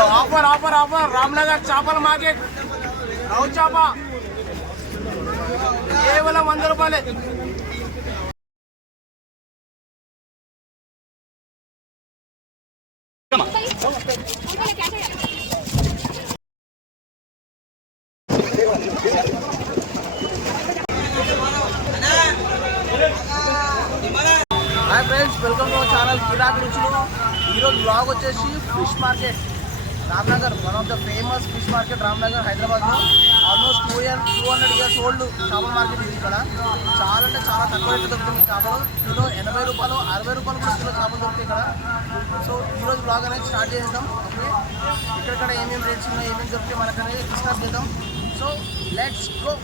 Offer offer offer Ramnagar చేపల market రౌ చేప కేవలం 100 రూపాయలే. Hi friends, welcome to channel Kirak Ruchulu. ఈరోజు బ్లాగ్ వచ్చేసి fish market Ramnagar, one of the famous fish market Ramnagar హైదరాబాద్లో. ఆల్మోస్ట్ 200 ఇయర్స్ ఓల్డ్ చేపల మార్కెట్ ఇది. ఇక్కడ చాలా అంటే చాలా తక్కువ రేట్లు దొరుకుతుంది చేపలు. కిలో 80 రూపాయలు 60 రూపాయలు కూడా కిలో చేపలు దొరుకుతాయి ఇక్కడ. సో ఈరోజు బ్లాగ్ అనేది స్టార్ట్ చేద్దాం. ఓకే, ఇక్కడక్కడ ఏమేమి రేట్స్ ఉన్నాయి, ఏమేమి దొరికితే మనకు అనేది డిస్కస్ చేద్దాం. So let's go.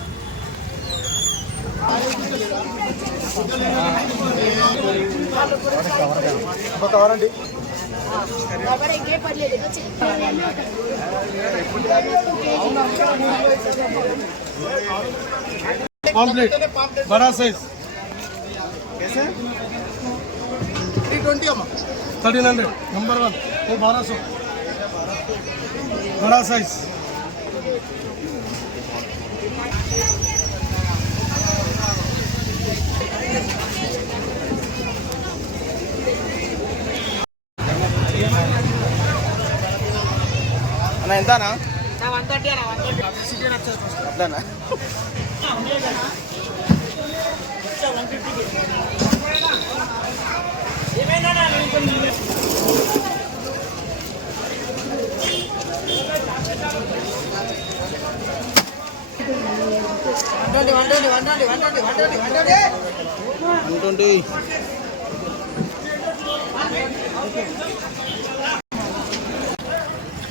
కావాలండి पॉम्पलेट बड़ा साइज कैसे 320 1300 नंबर 1 वो 1200 बड़ा साइज అన్న ఎంతనా? 130 అన్న. 130 అట్లనా?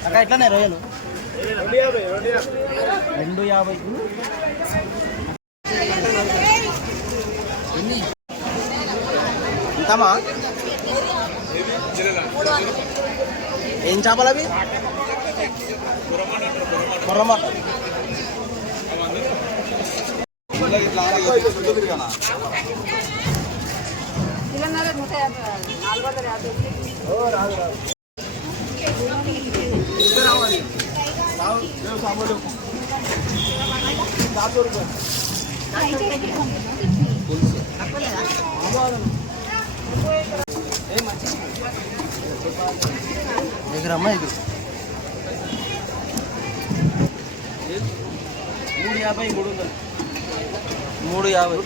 అక్క ఎట్లనే రొయ్యలు 250 ఎంతమా? ఏం చేపలు అవి? కొర్రమాట. దగ్గరమ్మా ఇది 350 300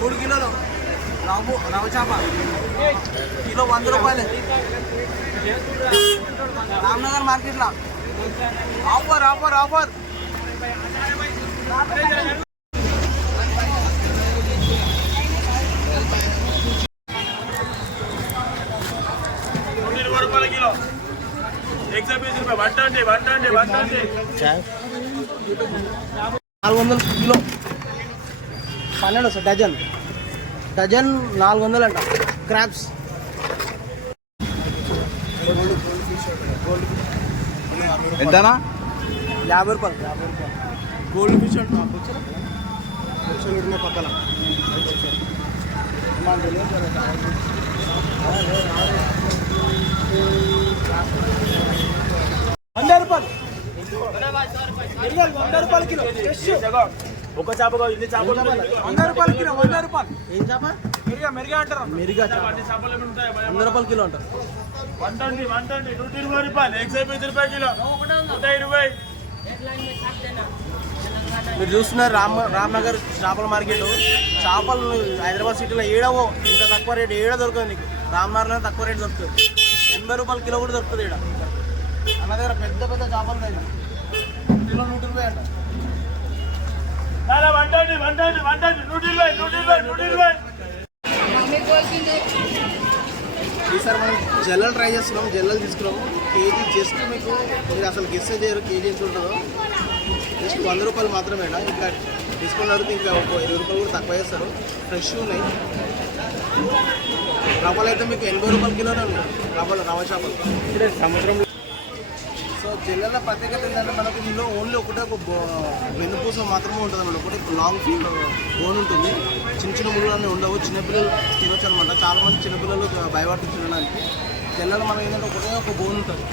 3 కిలోలు రవ్వ చేప కిలో 100 రూపాయలే. రామ్నగర్ మార్కెట్లో ఆఫర్ ఆఫర్ ఆఫర్. किलो 120 रुपये 120 400 కిలో 12 సార్. డజన్ 400 అంట. క్రాబ్స్ ఎంతనా? 50 రూపాయలు. గోల్డ్ ఫిష్ అంటే పక్కన 100 రూపాయలు. 100 రూపాయలు కిలో. ఒక చేప ఇన్ని చేపలు 100 రూపాయలు కిలో. 100 రూపాయలు. ఏం చేప? మెరుగా అంటారు. మెరుగా 100 రూపాయలు కిలో అంటారు. 120 120 రూపాయలు 120 రూపాయలు కిలో 120. మీరు చూస్తున్నారు రామ్నగర్ చేపల మార్కెట్. చేపలు హైదరాబాద్ సిటీలో ఏడవో ఇంత తక్కువ రేటు ఏడ దొరుకుతుంది నీకు. రామ్నగర్లో తక్కువ రేటు దొరుకుతుంది. 80 రూపాయలు కిలో కూడా దొరుకుతుంది ఇక్కడ. అన్న దగ్గర పెద్ద పెద్ద చేపలు దగ్గర కిలో 100 రూపాయలు అంట. 120 120 120 120 120 ఈసారి మనం జల్లలు ట్రై చేస్తున్నాం, జల్లలు తీసుకున్నాము. కేజీ జస్ట్ మీకు మీరు అసలు గెస్ చేయరు కేజీ ఎంత ఉంటుందో. జస్ట్ 100 రూపాయలు మాత్రమే. ఇంకా డిస్కౌంట్ అడిగితే ఇంకా ఒక 20 రూపాయలు కూడా తక్కువ చేస్తారు. ఫ్రెష్ ఉన్నాయి. రవ్వలు అయితే మీకు 80 రూపాయల కిలోనే ఉన్నాయి. రవ్వ చేపలు ఇప్పుడే సముద్రంలో సో జల్లెల ప్రత్యేకత ఏంటంటే మనకు ఇందులో ఓన్లీ ఒకటే ఒక వెన్నుపూస మాత్రమే ఉంటుంది అన్నమాట. ఒకటి లాంగ్ బోన్ ఉంటుంది. చిన్న చిన్న ముళ్ళు అన్నీ ఉండవు. చిన్నపిల్లలు తినొచ్చు అనమాట. చాలామంది చిన్నపిల్లలు భయపడుతూ తినడానికి. జల్లెలు మనకి ఏంటంటే ఒకటే ఒక బోన్ ఉంటుంది.